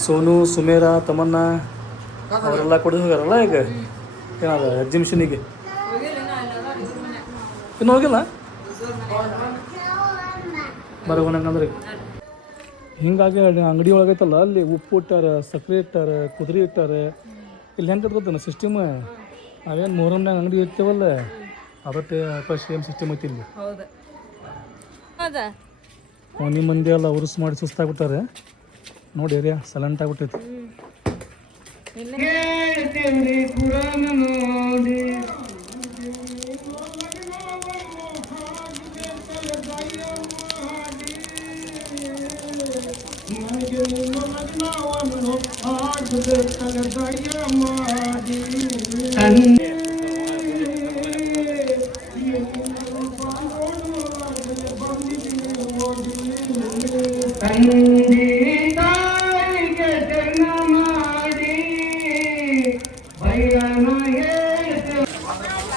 ಸೋನು ಸುಮೇರಾ ತಮನ್ನ ಅವರೆಲ್ಲ ಕೊಡಿ ಹೋಗ್ಯಾರಲ್ಲ ಈಗ ಏನದ ಎಕ್ಸಿಬಿಷನಿಗೆ ಇನ್ನು ಹೋಗಿಲ್ಲ ಬರೋಣಂಗಂದ್ರೆ ಹಿಂಗಾಗಿ ಅಂಗಡಿ ಒಳಗೈತಲ್ಲ ಅಲ್ಲಿ ಉಪ್ಪು ಇಟ್ಟಾರ ಸಕ್ಕರೆ ಇಟ್ಟಾರ ಕುದುರೆ ಇಟ್ಟಾರ ಇಲ್ಲಿ ಹೆಂಗೆ ಗೊತ್ತಾನ ಸಿಸ್ಟಮ್ ನಾವೇನು ಮೊಹರಂನಾಗ ಅಂಗಡಿ ಇರ್ತೇವಲ್ಲ ಅದಕ್ಕೆ ಸೇಮ್ ಸಿಸ್ಟಮ್ ಐತಿ ಇಲ್ಲಿ ಮನೆ ಮಂದಿ ಎಲ್ಲ ಉರುಸು ಮಾಡಿ ಸುಸ್ತಾಗ್ಬಿಟ್ಟಾರೆ ನೋಡಿ ಏರಿಯಾ ಸೈಲೆಂಟ್ ಆಗ್ಬಿಟ್ಟೈತಿ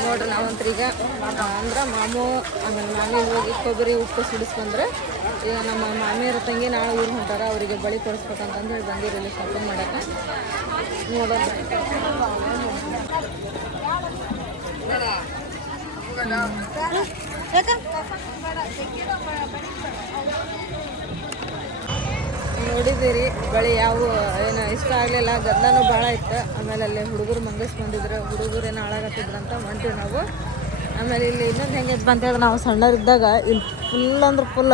ನೋಡ್ರಿ ನಾವಂತ್ರೀಗ ಅಂದ್ರೆ ಮಾಮು ಆಮೇಲೆ ಮಾಮಿ ಹೋಗಿ ಕೊಬ್ಬರಿ ಉಪ್ಪು ಸಿಡಿಸ್ಕೊಂಡ್ರೆ ಈಗ ನಮ್ಮ ಮಾಮಿಯರ ತಂಗಿ ನಾಳೆ ಊರು ಹೊಂಟಾರ ಅವರಿಗೆ ಬಳಿ ಕೊಡಿಸ್ಬೇಕಂತಂದು ಹೇಳಿ ಬಂದಿರಲಿ ಶಾಪಿಂಗ್ ಮಾಡಕ್ಕೆ ನೋಡೋಣ ನೋಡಿದ್ದೀರಿ ಬಳಿ ಯಾವ ಏನು ಇಷ್ಟ ಆಗಲಿಲ್ಲ ಗದ್ದಲನೂ ಭಾಳ ಇತ್ತು ಆಮೇಲೆ ಅಲ್ಲಿ ಹುಡುಗರು ಮಂಗಿಸ್ಕೊಂಡಿದ್ರು ಹುಡುಗರು ಏನೋ ಹಾಳಾಗತ್ತಿದ್ರಂತ ಹೊಂಟಿವಿ ನಾವು ಆಮೇಲೆ ಇಲ್ಲಿ ಇನ್ನೊಂದು ಹೆಂಗೈತೆ ಅಂತೇಳಿದ್ರೆ ನಾವು ಸಣ್ಣರಿದ್ದಾಗ ಇಲ್ಲಿ ಫುಲ್ ಅಂದ್ರೆ ಫುಲ್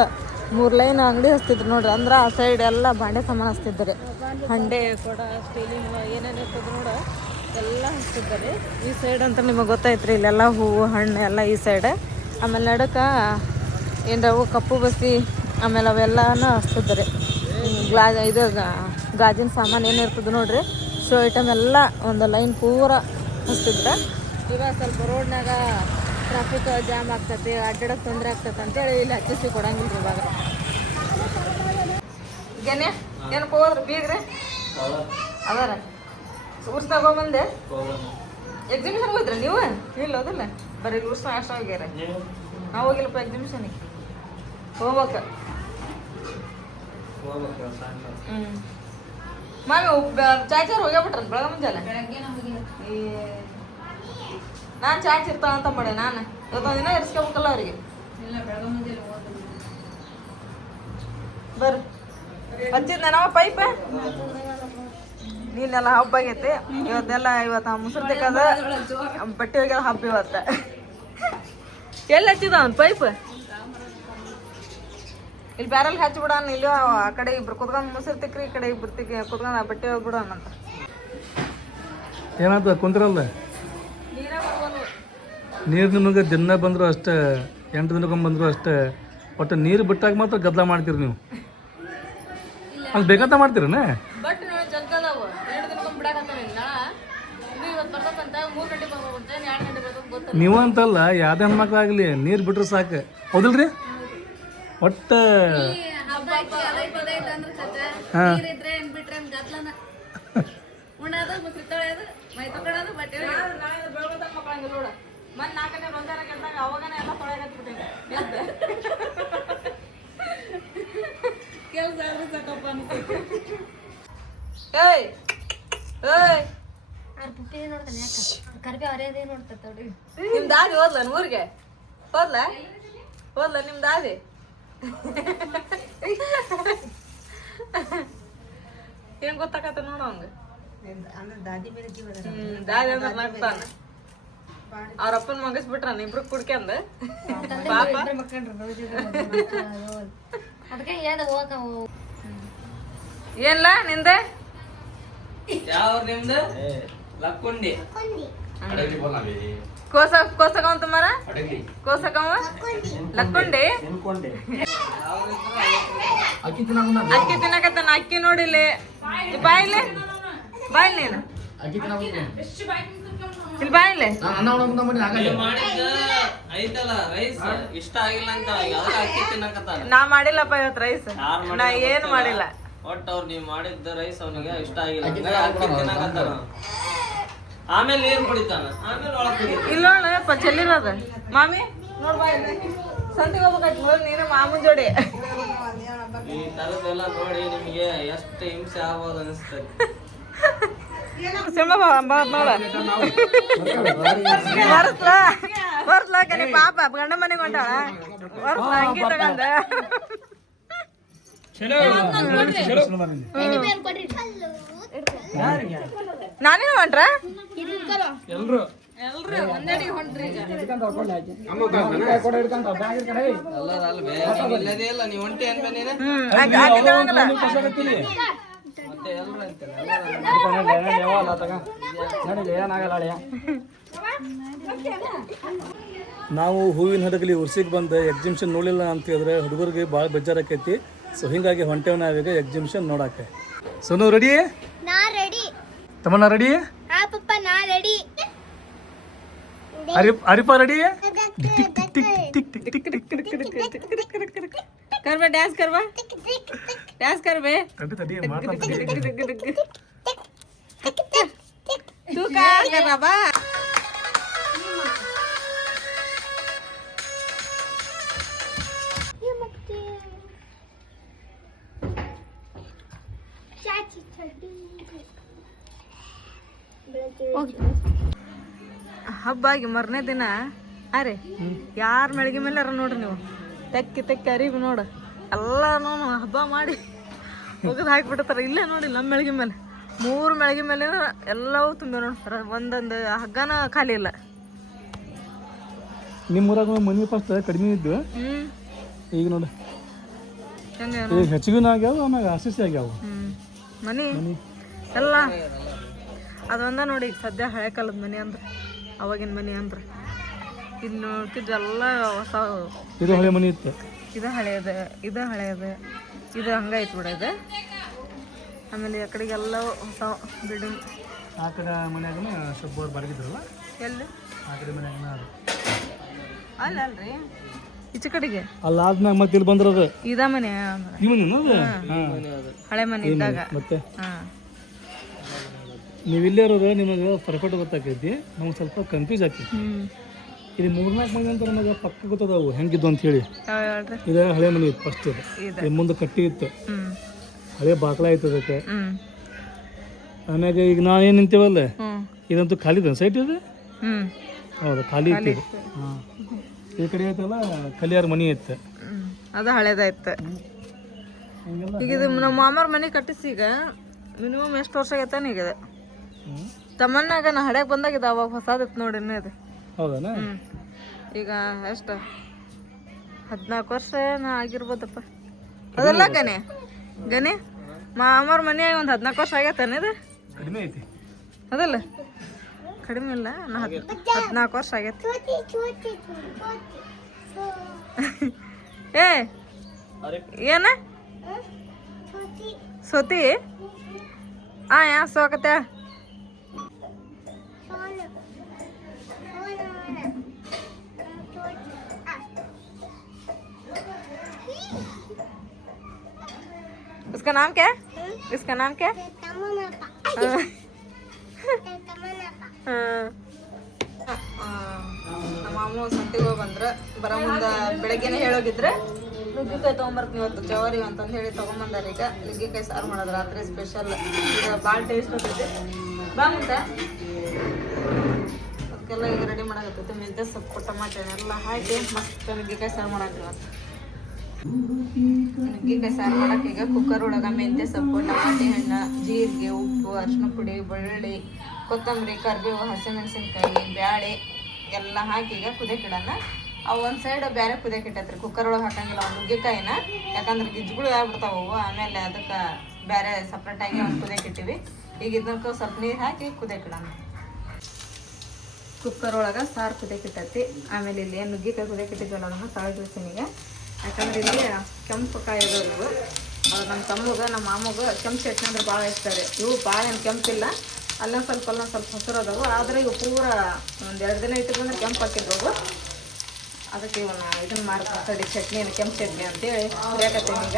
3 ಲೈನ್ ಅಂಗಡಿ ಹಚ್ತಿದ್ರು ನೋಡ್ರಿ ಅಂದ್ರೆ ಆ ಸೈಡ್ ಎಲ್ಲ ಬಾಂಡೆ ಸಾಮಾನು ಹಚ್ತಿದ್ದಾರೆ ಹಂಡೆ ಕೊಡ ಸ್ಟೀಲಿನ ಏನೇನು ಇರ್ತದೆ ನೋಡ ಎಲ್ಲ ಹಚ್ತಿದ್ದಾರೆ ಈ ಸೈಡ್ ಅಂತ ನಿಮಗೆ ಗೊತ್ತಾಯ್ತು ರೀ ಇಲ್ಲೆಲ್ಲ ಹೂವು ಹಣ್ಣು ಎಲ್ಲ ಈ ಸೈಡ್ ಆಮೇಲೆ ನಡಕ್ಕೆ ಏನವು ಕಪ್ಪು ಬಸಿ ಆಮೇಲೆ ಅವೆಲ್ಲನೂ ಹಚ್ತಿದ್ದಾರೆ ಇದು ಗಾಜಿನ ಸಾಮಾನು ಏನಿರ್ತದೆ ನೋಡ್ರಿ ಶೋ ಐಟಮ್ ಎಲ್ಲ ಒಂದು ಲೈನ್ ಪೂರ ಹಚ್ತಿದ್ರೆ ಇವಾಗ ಸ್ವಲ್ಪ ರೋಡ್ನಾಗ ಟ್ರಾಫಿಕ್ ಜಾಮ್ ಆಗ್ತೈತಿ ಅಡ್ಡಾಡಕ್ಕೆ ತೊಂದರೆ ಆಗ್ತೈತೆ ಅಂತೇಳಿ ಇಲ್ಲಿ ಹಚ್ಚಿಸಿ ಕೊಡಂಗಿಲ್ಲ ರೀ ಇವಾಗ ಈಗೇನೆ ಏನು ಹೋದ್ರಿ ಬೀಗ್ರಿ ಅದಾರ ಊರ್ಸ್ ತಗೊಂಬಂದೆ ಎಕ್ಸಿಬಿಷನ್ಗೆ ಹೋದ್ರಿ ನೀವು ಇಲ್ಲ ಹೋದಿಲ್ಲ ಬರೀ ಊರ್ಸ್ನ ಅಷ್ಟು ಹೋಗ್ಯಾರ ನಾವು ಹೋಗಿಲ್ಲಪ್ಪ ಎಕ್ಸಿಬಿಷನಿಗೆ ಹೋಗ್ಬೇಕು ಮಾಮಿ ಚಾರ್ಜರ್ ಹೋಗ್ಯಾಬಿಟ್ರ ಬೆಳಗ್ಗೆ ಮುಂಜಾನೆ ನಾನು ಚಾರ್ಜ್ ಇರ್ತಾವಂತ ಮಾಡೆ ನಾನು ಇವತ್ತೊಂದು ದಿನ ಇರಿಸ್ಕೋಬೇಕಲ್ಲ ಅವರಿಗೆ ಬರ್ರಿ ಹಚ್ಚಿದ್ನ ನಾವು ಪೈಪ್ ನೀನೆಲ್ಲ ಹಬ್ಬ ಆಗೈತಿ ಇವತ್ತು ಮುಸುರು ತೆಕ್ಕದ ಬಟ್ಟೆ ಹೋಗ್ಯಾರ ಹಬ್ಬ ಇವತ್ತು ಎಲ್ಲಿ ಹಚ್ಚಿದ ಅವ್ನು ಪೈಪ್ ಇಲ್ಲಿ ಬ್ಯಾರಲ್ಲಿ ಹಚ್ಚಿಬಿಡೋಣ ಇಲ್ಲಿ ಆ ಕಡೆ ಇಬ್ರು ಕುತ್ಕೊಂಡು ಮುಸುರು ತಿಕ್ರಿ ಈ ಕಡೆ ಇಬ್ರು ಕುತ್ಕೊಂಡು ಆ ಬಟ್ಟೆ ಹೋಗ್ಬಿಡೋಣ ಅಂತ ಏನಾಯ್ತು ಕುಂತಿರಲ್ಲ ನೀರು ನಿಮಗೆ ದಿನ ಬಂದರೂ ಅಷ್ಟೇ 8 ದಿನಕ್ಕೊಮ್ಮೆ ಬಂದರೂ ಅಷ್ಟೇ ಒಟ್ಟು ನೀರು ಬಿಟ್ಟಾಗ ಮಾತ್ರ ಗದ್ದಲ ಮಾಡ್ತೀರಿ ನೀವು ಅಲ್ಲಿ ಬೇಕಂತ ಮಾಡ್ತೀರನೇ ನೀವು ಅಂತಲ್ಲ ಯಾವುದೇ ಹೆಣ್ಮಕ್ಳಾಗಲಿ ನೀರು ಬಿಟ್ರೆ ಸಾಕು ಹೌದಿಲ್ರಿ ಒಟ್ಟು ಹಾಂ ನಿಮ್ ದಾದಿ ಹೋದ್ಲ ಊರಿಗೆ ಹೋದ್ಲ ನಿಮ್ ದಾದಿ ಏನ್ ಗೊತ್ತಾಕತ್ತ ನೋಡ ಅವಂಗ ದಾದಿ ಅಂದ್ರೆ ನಗ್ತಾನ ಅವ್ರಪ್ಪನ ಮಗಸ್ಬಿಟ್ರ ಇಬ್ರು ಕುಡ್ಕಂದ ಪಾಪ ಏನ್ಲ ನಿಂದ ಲಕ್ಕುಂಡಿ ಕೋಸಕವ ತುಮಾರ ಕೋಸಕವ ಲಕ್ಕುಂಡಿ ಅಕ್ಕಿ ತಿನ್ನಕತ್ತಾನ ಅಕ್ಕಿ ನೋಡಿಲಿ ಬಾಯಿಲೆ ನೀನು ಇಲ್ಲಿ ಬಾಯಿಲೆ ನಾ ಮಾಡಿಲ್ಲಪ್ಪ ಇವತ್ತು ರೈಸ್ ನಾ ಏನು ಮಾಡಿಲ್ಲ ಒಟ್ಟು ಅವ್ರು ನೀವು ಮಾಡಿದ್ದ ರೈಸ್ ಅವನಿಗೆ ಇಷ್ಟ ಆಗಿಲ್ಲ ಆಮೇಲೆ ನೀರು ಕುಡಿತಾನ ಆಮೇಲೆ ಒಳಗೆ ಇಲ್ಲ ನೋಡಪ್ಪ ಚೆಲ್ಲಿರೋದು ಮಾಮಿ ನೋಡ್ಬಾ ಸಂತಿಗೆ ಹೋಗ್ಬೇಕಾಯ್ತು ನೋಡಿ ನೀನು ಮಾಮೂನ್ ಜೋಡಿ ಈ ತರದೆಲ್ಲ ನೋಡಿ ನಿಮಗೆ ಎಷ್ಟು ಹಿಂಸೆ ಆಗ್ಬೋದು ಅನಿಸ್ತದೆ. ಬರ್ಸ್ಲಾಕನಿ ಪಾಪ ಗಂಡ ಮನೆಗೆ ಹೊಂಟಾಳ ಅಂಗಿ ತಗಂದ ನಾನೇ ಹೊಂಟ್ರ ಎಲ್ರು ಎಲ್ರು ಒಂದಡಿ ಹೊಂಟ್ರಿ ಈಗ ಇಲ್ಲದೇ ಇಲ್ಲ ನೀವು ಒಂಟಿ ಅನ್ಬೇನೇನೆ ಮತ್ತೆ ಎಲ್ರು ಅಂತಾರೆ. ನಾವು ಹೂವಿನ ಹಡಗಲಿ ಉರ್ಸಿಗೆ ಬಂದು ಎಕ್ಸಿಬಿಷನ್ ನೋಡಲಿಲ್ಲ ಅಂತ ಹೇಳಿದ್ರೆ ಹುಡುಗರಿಗೆ ಭಾಳ ಬೇಜಾರಾಕೈತಿ. ಸೊ ಹಿಂಗಾಗಿ ಹೊಂಟೇವ್ ನಾವೀಗ ಎಕ್ಸಿಬಿಷನ್ ನೋಡಕ್ಕೆ. ಸೋನು ರೆಡಿ? ನಾ ರೆಡಿ. ತಮ್ಮಣ್ಣ ರೆಡಿ? ಹಾ ಪಪ್ಪ ನಾ ರೆಡಿ. ಅರಿಪ ರೆಡಿ? करवा डांस करवा डांस कर बे तू का कर रहा बा चाची छोटी ಹಬ್ಬ ಆಗಿ ಮರನೇ ದಿನ ಅರೆ ಯಾರ ಮೆಳಗಿ ಮೇಲೆ ಅರ ನೋಡ್ರಿ ನೀವು ತೆಕ್ಕಿ ತೆಕ್ಕಿ ಅರಿವು ನೋಡು ಎಲ್ಲಾನು ಹಬ್ಬ ಮಾಡಿ ಒಗದು ಹಾಕಿಬಿಡ್ತಾರೆ. ಇಲ್ಲೇ ನೋಡಿ ನಮ್ಮ ಮೆಳಗಿ ಮೇಲೆ 3 ಮೆಳಗಿ ಮೇಲೆ ಎಲ್ಲವೂ ತುಂಬ ನೋಡ್ತಾರೆ. ಒಂದೊಂದು ಹಗ್ಗನ ಖಾಲಿ ಇಲ್ಲ. ನಿಮ್ಮೂರಾಗ ಮನಿ ಫಸ್ಟ್ ಕಡಿಮೆ ಇದ್ದು ಈಗ ನೋಡಿ ಹೆಂಗೆ ಈಗ ಹೆಚ್ಚಿಗೂ ಆಗ್ಯಾವ ಆಮ್ಯಾಗ ಆಶಿಸಿ ಆಗ್ಯಾವ ಮನಿ ಎಲ್ಲ ಅದೊಂದ ನೋಡಿ. ಈಗ ಸದ್ಯ ಹಳೆ ಕಾಲದ ಮನೆ ಅಂದ್ರೆ ಅವಾಗಿನ ಮನೆ ಅಂದ್ರೆ ಇಲ್ಲಿ ನೋಡ್ತಿದ್ದೆಲ್ಲ ಹೊಸ. ಇದು ಹಳೆ ಮನಿ ಇತ್ತು. ಇದು ಹಳೆಯದು ಇದು ಹಳೆಯದು ಇದು ಹಂಗೈತೆ ಬಿಡೋದು. ಆಮೇಲೆ ಆ ಕಡೆಗೆಲ್ಲ ಹೊಸ ಬಿಲ್ಡಿಂಗ್. ಆ ಕಡೆ ಮನ್ಯಾಗನ ಸ್ವಲ್ಪ ಅವ್ರು ಬರಗಿದ್ರಲ್ಲ ಎಲ್ಲಿ ಆ ಕಡೆ ಮನ್ಯಾಗನ ಅಲ್ಲ ಅಲ್ರಿ ಈಚೆ ಕಡೆಗೆ ಅಲ್ಲ ಆದ್ಮ್ಯಾಗ ಮತ್ತೆ ಇಲ್ಲಿ ಬಂದ್ರದ ಇದ ಮನೆ ಈ ಮನೆ ಹಳೆ ಮನೆ ಇದ್ದಾಗ. ಮತ್ತೆ ಹಾಂ ನೀವು ಇಲ್ಲಿರೋರು ನಿಮಗೆ ಪರ್ಫೆಕ್ಟ್ ಗೊತ್ತಾಕೈತಿ. ನಮ್ಗೆ ಸ್ವಲ್ಪ ಕನ್ಫ್ಯೂಸ್ ಆಕೈತಿ. ಇಲ್ಲಿ 3-4 ಮನೆ ಅಂತ ನಮಗೆ ಪಕ್ಕ ಗೊತ್ತದವು ಹೆಂಗಿದ್ದು ಅಂತ ಹೇಳಿ. ಹೇಳ್ರಿ ಇದು ಹಳೆ ಮನೆ ಇತ್ತು ಫಸ್ಟ್. ಇದು ಮುಂದೆ ಕಟ್ಟಿ ಇತ್ತು, ಹಳೆ ಬಾಕ್ಲ ಐತೆ ಅದಕ್ಕೆ. ಆಮ್ಯಾಗ ಈಗ ನಾವು ಏನು ನಿಂತೀವಲ್ಲ ಇದಂತೂ ಖಾಲಿ ಇದೆ ಸೈಟ್ ಇದು. ಹೌದು ಖಾಲಿ ಇತ್ತು ಇದು. ಹಾಂ ಈ ಕಡೆ ಐತಲ್ಲ ಕಲಿಯಾರ ಮನೆ ಇತ್ತು, ಅದು ಹಳೇದಾಯ್ತು. ಈಗ ಇದು ನಮ್ಮ ಮಾಮಾರ ಮನೆ ಕಟ್ಟಿಸಿ ಈಗ ಮಿನಿಮಮ್ ಎಷ್ಟು ವರ್ಷ ಆಗೈತಾನ ಈಗ ಇದು. ತಮ್ಮನ್ನಾಗ ನಾ ಹಡ್ಯಾಗ ಬಂದಾಗಿದ್ದ ಅವಾಗ ಹೊಸದಿತ್ತು ನೋಡಿ ಇದು. ಹೌದಾ? ಈಗ ಎಷ್ಟು 14 ವರ್ಷ ಆಗಿರ್ಬೋದಪ್ಪ. ಅದಲ್ಲ ಗನೆ ಗನೆ ಮಾಮಾರ ಮನೆ ಒಂದು 14 ವರ್ಷ ಆಗೈತಾನ ಇದು. ಕಡಿಮೆ ಐತಿ ಅದಲ್ಲ ಕಡಿಮೆ ಇಲ್ಲ. 14 ವರ್ಷ ಆಗೈತಿ. ಏ ಏನ ಸೋತಿ ಆ ಯಾ ಸೋಕತ್ತೆ उसका नाम क्या है? इसका नाम क्या है? ನಮ್ಮ ಅಮ್ಮ ಸಂತಿಗೆ ಹೋಗಿ ಬಂದ್ರೆ ಬರೋ ಮುಂದೆ ಬೆಳಗ್ಗೆನೆ ಹೇಳೋಗಿದ್ರೆ ನುಗ್ಗಿಕಾಯಿ ತೊಗೊಂಬರ್ತೀನಿ ಇವತ್ತು ಜವಾರಿ ಅಂತಂದು ಹೇಳಿ ತೊಗೊಂಬಂದಾರ. ಈಗ ನುಗ್ಗಿಕಾಯಿ ಸಾರು ಮಾಡೋದು ರಾತ್ರಿ ಸ್ಪೆಷಲ್. ಈಗ ಭಾಳ ಟೇಸ್ಟ್ ಹೋಗ್ತೈತಿ. ಬಾ ಮುಂದೆ ಅದಕ್ಕೆಲ್ಲ ಈಗ ರೆಡಿ ಮಾಡಾಕತ್ತೈತಿ. ಮೆಂತ್ಯ ಸೊಪ್ಪು ಟಮಾಟೆ ಎಲ್ಲ ಹಾಕಿ ಮಸ್ತ್ ನುಗ್ಗಿಕಾಯಿ ಸಾರು ಮಾಡಾಕ್ರಿ ಇವತ್ತು. ನುಗ್ಗಿಕಾಯಿ ಸಾರು ಮಾಡಕ್ಕೆ ಈಗ ಕುಕ್ಕರ್ ಒಳಗೆ ಮೆಂತ್ಯ ಸೊಪ್ಪು, ಟಮಾಟೆ ಹಣ್ಣು, ಜೀರಿಗೆ, ಉಪ್ಪು, ಅರಿಶಿನ ಪುಡಿ, ಬೆಳ್ಳುಳ್ಳಿ, ಕೊತ್ತಂಬರಿ, ಕರಿಬೇವು, ಹಸಿಮೆಣಸಿನ್ಕಾಯಿ, ಬ್ಯಾಳೆ ಎಲ್ಲ ಹಾಕಿ ಈಗ ಕುದಿಯಕಿಡೋಣ. ಅವು ಒಂದು ಸೈಡ್ ಬೇರೆ ಕುದಿಯಕಿಟ್ಟೈತ್ರಿ. ಕುಕ್ಕರ್ ಒಳಗೆ ಹಾಕಂಗಿಲ್ಲ ಅವ್ನು ನುಗ್ಗಿಕಾಯಿನ, ಯಾಕಂದ್ರೆ ಗಿಜ್ಗಳು ಆಗ್ಬಿಡ್ತಾವೆ ಅವು. ಆಮೇಲೆ ಅದಕ್ಕೆ ಬೇರೆ ಸಪ್ರೇಟಾಗಿ ಒಂದು ಕುದಿಯಕಿಟ್ಟಿವಿ. ಈಗ ಇದಕ್ಕೆ ಸ್ವಲ್ಪ ನೀರು ಹಾಕಿ ಕುದಿಯಕಿಡೋಣ. ಕುಕ್ಕರ್ ಒಳಗೆ ಸಾರು ಕುದಿಯಕಿಟ್ಟೈತಿ. ಆಮೇಲೆ ಇಲ್ಲಿ ಏನು ನುಗ್ಗಿಕಾಯಿ ಕುದಿಯಕಿಟ್ಟಿದ್ವಲ್ಲ ಅದನ್ನು ತಳಗಿಡ್ತೀನಿ ಈಗ. ಯಾಕಂದ್ರೆ ಇಲ್ಲಿ ಕೆಂಪು ಕಾಯಿ ಇರೋದು ಅದು ನಮ್ಮ ತಮ್ಮಗೆ ನಮ್ಮ ಮಾಮಗೆ ಕೆಂಪು ಚಟ್ನಿ ಅಂದ್ರೆ ಭಾಳ ಇಷ್ಟ ರೀ. ಇವು ಭಾಳ ಏನು ಕೆಂಪಿಲ್ಲ, ಅಲ್ಲೊಂದು ಸ್ವಲ್ಪ ಹಸಿರು ಅದಾವು. ಆದರೆ ಇವು ಪೂರ ಒಂದು 2 ದಿನ ಇಟ್ಟು ಬಂದ್ರೆ ಕೆಂಪು ಹಾಕಿದ್ವು. ಅದಕ್ಕೆ ಇವನ್ನ ಇದನ್ನು ಮಾಡ್ತಾರೆ ಚಟ್ನಿ, ಕೆಂಪು ಚಟ್ನಿ ಅಂತೇಳಿ ಹುರಿಯಾಕತ್ತೀನಿ ಈಗ.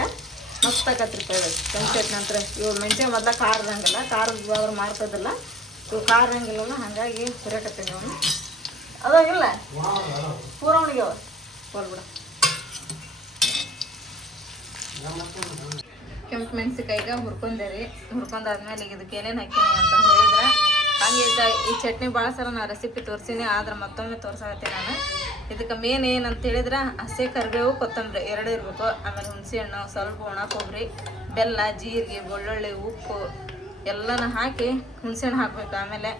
ಮಸ್ತ್ ಆಕತ್ರಿಪ್ಪ ಇದು ಕೆಂಪು ಚಟ್ನಿ ಅಂತ. ಇವು ಮೆಂತ್ಯ ಮೊದಲ ಖಾರದಂಗಿಲ್ಲ, ಖಾರದವ್ರು ಮಾಡ್ತದಿಲ್ಲ. ಇವು ಖಾರದಂಗಿಲ್ಲ, ಹಾಗಾಗಿ ಹುರಿಯಾಕತ್ತೀನಿ ಅವನು. ಅದಾಗಿಲ್ಲ ಪೂರ ಅವನಿಗೆ ಅವ ಹೋಲ್ಬಿಡ. ಕೆಂಪು ಮೆಣಸಿಕಾಯಿಗೆ ಹುರ್ಕೊಂಡೆ ಹುರ್ಕೊಂಡಾದ್ಮೇಲೆ ಈಗ ಇದಕ್ಕೆ ಏನೇನು ಹಾಕೀನಿ ಅಂತ ಹೇಳಿದ್ರೆ ಹಂಗೆ ಈ ಚಟ್ನಿ ಭಾಳ ಸಲ ನಾನು ರೆಸಿಪಿ ತೋರಿಸೀನಿ ಆದ್ರೆ ಮತ್ತೊಮ್ಮೆ ತೋರ್ಸಾಕತ್ತೀನಿ ನಾನು. ಇದಕ್ಕೆ ಮೇನ್ ಏನಂತ ಹೇಳಿದ್ರೆ ಹಸಿ ಕರಿಬೇವು ಕೊತ್ತಂಬರಿ 2 ಇರಬೇಕು. ಆಮೇಲೆ ಹುಣಸೆ ಹಣ್ಣು, ಸ್ವಲ್ಪ ಒಣ ಕೊಬ್ಬರಿ, ಬೆಲ್ಲ, ಜೀರಿಗೆ, ಬೆಳ್ಳುಳ್ಳಿ, ಉಪ್ಪು ಎಲ್ಲನ ಹಾಕಿ ಹುಣಸೆ ಹಣ್ಣು ಹಾಕ್ಬೇಕು. ಆಮೇಲೆ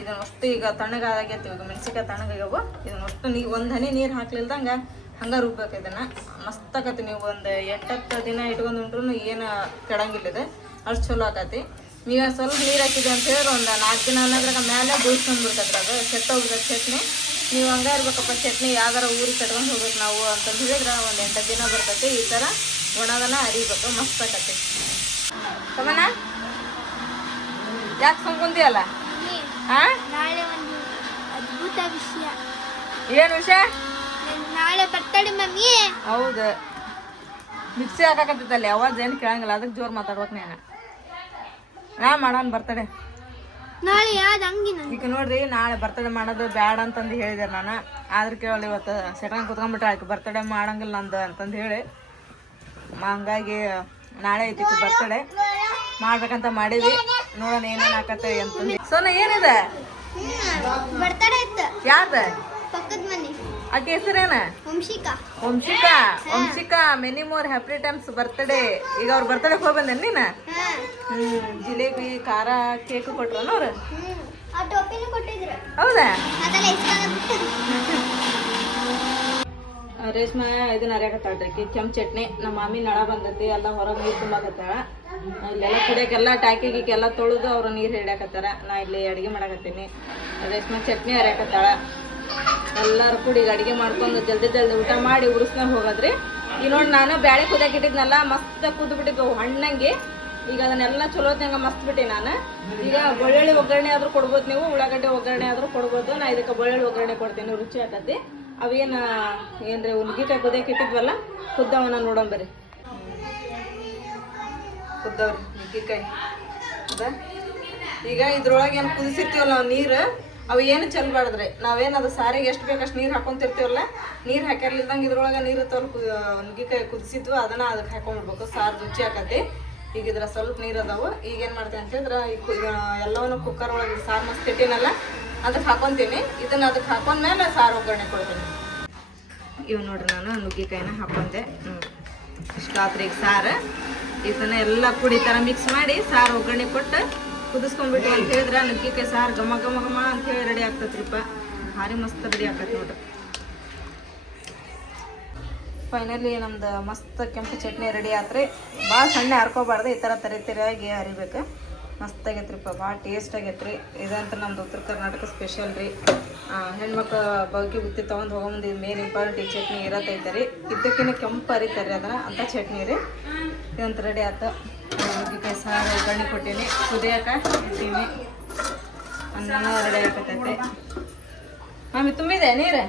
ಇದನ್ನಷ್ಟು ಈಗ ತಣ್ಣಗಾಗೈತಿ, ಈಗ ಮೆಣಸಿಕಾಯಿ ತಣ್ಣಗಾಗ್ಯಾವು. ಇದನ್ನಷ್ಟು ಒಂದು ಹನಿ ನೀರು ಹಾಕ್ಲಿಲ್ದಂಗೆ ಹಂಗೆ ರುಬ್ಬೇಕು. ಇದನ್ನು ಮಸ್ತ್ ಆಕತಿ. ನೀವು ಒಂದು 8-10 ದಿನ ಇಟ್ಕೊಂಡು ಉಂಡ್ರು ಏನು ಕೆಡಂಗಿಲ್ಲ ಇದು, ಅಷ್ಟು ಚಲೋ ಆಕತಿ. ಈಗ ಸ್ವಲ್ಪ ನೀರು ಹಾಕಿದೆ ಅಂತ ಹೇಳಿದ್ರೆ ಒಂದು 4 ದಿನ ಅನ್ನೋದ್ರಾಗ ಮೇಲೆ ಬೀಳ್ಸ್ಕೊಂಡ್ಬಿಡ್ತೈತ್ರಿ, ಅದು ಕೆಟ್ಟೋಗ್ಬಿಡ್ತೈತೆ ಚಟ್ನಿ. ನೀವು ಹಂಗೆ ಇರ್ಬೇಕಪ್ಪ ಚಟ್ನಿ ಯಾವ್ದಾರ ಊರಿಗೆ ಕಟ್ಕೊಂಡು ಹೋಗ್ಬೇಕು ನಾವು ಅಂತಂದು ಹೇಳಿದ್ರೆ ಒಂದು 8 ದಿನ ಬರ್ತೈತಿ. ಈ ಥರ ಒಣದನ ಅರಿಬೇಕು, ಮಸ್ತ್ ಆಕತಿ. ಕಮನ ಯಾಕೆ ಸಂಕೊಂತೀಯಲ್ಲ? ಹಾಂ, ನಾಳೆ ಒಂದು ಅದ್ಭುತ ವಿಷಯ. ಏನು ವಿಷಯ? ನಾಳೆ ಬರ್ತಡೆ ಮಮ್ಮಿ. ಹೌದು, ಮಿಕ್ಸಿ ಹಾಕಕತ್ತಿತ್ತಲ್ಲಿ ಅವಾಜ್ ಏನು ಕೇಳಂಗಿಲ್ಲ, ಅದಕ್ಕೆ ಜೋರು ಮಾತಾಡ್ಬೇಕು ನೀನು. ಮಾಡೋಣ ಬರ್ತಡೆ ನಾಳೆ ಯಾವ್ದು ಹಂಗಿನ ಈಗ ನೋಡ್ರಿ, ನಾಳೆ ಬರ್ತಡೆ ಮಾಡೋದು ಬ್ಯಾಡ ಅಂತಂದು ಹೇಳಿದೆ ನಾನು. ಆದ್ರೆ ಕೇಳಿ ಇವತ್ತು ಸೆಟನ್ ಕುತ್ಕೊಂಡ್ಬಿಟ್ರೆ ಆಯ್ತು, ಬರ್ತಡೆ ಮಾಡಂಗಿಲ್ಲ ನಂದು ಅಂತಂದು ಹೇಳಿ. ಹಂಗಾಗಿ ನಾಳೆ ಐತಿ ಬರ್ತಡೆ, ಮಾಡ್ಬೇಕಂತ ಮಾಡೀವಿ. ನೋಡೋಣ ಏನೇನು ಹಾಕತ್ತೆ ಅಂತಂದು. ಸೋನ ಏನಿದೆ? ಬರ್ತಡೆ ಇತ್ತು ಯಾರ್ದ? ಪಕ್ಕದ ಮನೆ ಆಕೆ ಹೆಸರೇನ? Vanshika. Vanshika many more happy returns birthday. ಈಗ ಅವ್ರ ಬರ್ತಡೆಗೆ ಹೋಗಿ ಬಂದೇನೆ ನೀನು? ಜಿಲೇಬಿ, ಖಾರ, ಕೇಕ್ ಕೊಟ್ರನ ಅವ್ರು? ಆ ಟೋಪಿನೂ ಕೊಟ್ಟಿದ್ರು. ಹೌದಾ? ಅದೆಲ್ಲ ಇಸ್ಕೊಂಡ್ಬಿಟ್ಟು ರೇಷ್ಮೆ ಇದನ್ನ ಅರಿಯಾಕತ್ತಾಳ್ರಿ, ಕೆಂಪು ಚಟ್ನಿ. ನಮ್ಮ ಮಾಮಿ ನಳ ಬಂದೈತಿ, ಎಲ್ಲ ಹೊರಗೆ ನೀರು ತುಂಬಾಕತ್ತಾಳ. ಇಲ್ಲೆಲ್ಲ ಕುಡಿಯೋಕೆಲ್ಲ ಟ್ಯಾಕಿಗೆಲ್ಲ ತೊಳೆದು ಅವ್ರು ನೀರು ಹಿಡಿಯಾಕತ್ತಾರ. ನಾ ಇಲ್ಲಿ ಅಡುಗೆ ಮಾಡಾಕತ್ತೀನಿ. ರೇಷ್ಮೆ ಚಟ್ನಿ ಅರಿಯಾಕತ್ತಾಳ. ಎಲ್ಲರೂ ಕೂಡಿ ಈಗ ಅಡುಗೆ ಮಾಡ್ಕೊಂಡು ಜಲ್ದಿ ಊಟ ಮಾಡಿ ಉರಿಸ್ನಾಗ ಹೋಗೋದ್ರಿ. ಈಗ ನೋಡಿ, ನಾನು ಬ್ಯಾಳೆ ಕುದಿಯಾಕ ಇಟ್ಟಿದ್ನಲ್ಲ, ಮಸ್ತ್ ಕುದ್ದು ಬಿಟ್ಟಿದ್ವು ಹಣ್ಣಂಗೆ. ಈಗ ಅದನ್ನೆಲ್ಲ ಚಲೋತ್ನಂಗೆ ಮಸ್ತ್ ಬಿಟ್ಟು ನಾನು. ಈಗ ಬೆಳ್ಳುಳ್ಳಿ ಒಗ್ಗರಣೆ ಆದ್ರೂ ಕೊಡ್ಬೋದು ನೀವು, ಉಳ್ಳಾಗಡ್ಡೆ ಒಗ್ಗರಣೆ ಆದ್ರೂ ಕೊಡ್ಬೋದು. ನಾ ಇದಕ್ಕೆ ಬೆಳ್ಳುಳ್ಳಿ ಒಗ್ಗರಣೆ ಕೊಡ್ತೀನಿ, ರುಚಿ ಆಗತ್ತೆ. ಅವೇನು ಏನ್ರಿ ನುಗ್ಗಿಕಾಯಿ ಕುದಿಯಾಕ ಇಟ್ಟಿದ್ವಲ್ಲ, ಕುದ್ದವನ್ನ ನೋಡೋಣ ಬರ್ರಿ. ಕುದ್ದವ್ರಿ ನುಗ್ಗಿಕಾಯಿ ಹೌದಾ? ಈಗ ಇದ್ರೊಳಗೆ ಏನು ಕುದಿಸಿರ್ತೀವಲ್ಲ ನಾವು ನೀರು, ಅವು ಏನು ಚೆಲ್ಬಾರ್ದ್ರಿ. ನಾವೇನು ಅದು ಸಾರಿಗೆ ಎಷ್ಟು ಬೇಕಷ್ಟು ನೀರು ಹಾಕೊಂತಿರ್ತೀವಲ್ಲ, ನೀರು ಹಾಕಿರ್ಲಿಲ್ದಂಗೆ ಇದ್ರೊಳಗೆ ನೀರು ನುಗ್ಗಿಕಾಯಿ ಕುದಿಸಿದ್ವು ಅದನ್ನ ಅದಕ್ಕೆ ಹಾಕೊಂಡ್ಬಿಡ್ಬೇಕು, ಸಾರು ರುಚಿ ಆಕತಿ. ಈಗ ಇದ್ರ ಸ್ವಲ್ಪ ನೀರು ಅದಾವು. ಈಗ ಏನು ಮಾಡ್ತೀನಿ ಅಂತಂದ್ರೆ ಈಗ ಎಲ್ಲವನ್ನೂ ಕುಕ್ಕರ್ ಒಳಗೆ ಸಾರು ಮಸ್ತ್ ಇಟ್ಟಿನಲ್ಲ ಅದಕ್ಕೆ ಹಾಕೊತೀನಿ. ಇದನ್ನ ಅದಕ್ಕೆ ಹಾಕೊಂಡ್ಮೇಲೆ ಸಾರು ಒಗ್ಗರಣೆ ಕೊಡ್ತೀನಿ. ಇವು ನೋಡ್ರಿ, ನಾನು ನುಗ್ಗಿಕಾಯಿನ ಹಾಕೊಂಡೆ. ಇಷ್ಟಾತ್ರಿ ಈಗ ಸಾರು. ಇದನ್ನ ಎಲ್ಲ ಪುಡಿ ಥರ ಮಿಕ್ಸ್ ಮಾಡಿ ಸಾರು ಒಗ್ಗರಣೆ ಕೊಟ್ಟು ಕುದಿಸ್ಕೊಂಡ್ಬಿಟ್ಟು ಅಂತ ಹೇಳಿದ್ರೆ ನುಗ್ಗಿಕಾಯಿ ಸಾರು ಘಮ ಘಮ ಘಮ ಅಂತ ಹೇಳಿ ರೆಡಿ ಆಗ್ತೈತ್ರಿಪ್ಪ. ಭಾರಿ ಮಸ್ತ್ ರೆಡಿ ಆಕೈತಿ ನೋಡ್ರಿ. ಫೈನಲಿ ನಮ್ದು ಮಸ್ತ್ ಕೆಂಪು ಚಟ್ನಿ ರೆಡಿ ಆತ್ರಿ. ಭಾಳ ಸಣ್ಣ ಹರ್ಕೋಬಾರ್ದು, ಈ ಥರ ತರಿಯಾಗಿ ಹರಿಬೇಕು. ಮಸ್ತ್ ಆಗೈತ್ರಿಪ್ಪ, ಭಾಳ ಟೇಸ್ಟ್ ಆಗೈತ್ರಿ. ಇದಂತ ನಮ್ದು ಉತ್ತರ ಕರ್ನಾಟಕ ಸ್ಪೆಷಲ್ ರೀ. ಹೆಣ್ಮಕ್ಳು ಬಗ್ಗೆ ಬುತ್ತಿ ತೊಗೊಂಡು ಹೋಗೊಂಬಂದು ಇದು ಮೇನ್ ಇಂಪಾರ್ಟೆಂಟ್ ಈ ಚಟ್ನಿ ಇರತ್ತೈತೆ ರೀ. ಇದಕ್ಕಿಂತ ಕೆಂಪು ಹರಿತಾರೆ ಅದನ್ನು, ಅಂಥ ಚಟ್ನಿ ರೀ. ಇದಂತ ರೆಡಿ ಆಯ್ತು. ನುಗ್ಗಿಕಾಯಿ ಸಾರು ಒಗ್ಗರಣೆ ಕೊಟ್ಟೀನಿ, ಕುದಿಯಾಕ ಇಟ್ಟೀನಿ. ಅನ್ನ ರೆಡಿ ಆಗತೈತೆ. ಮಮ್ಮಿ ತುಂಬಿದೆ ನೀರು?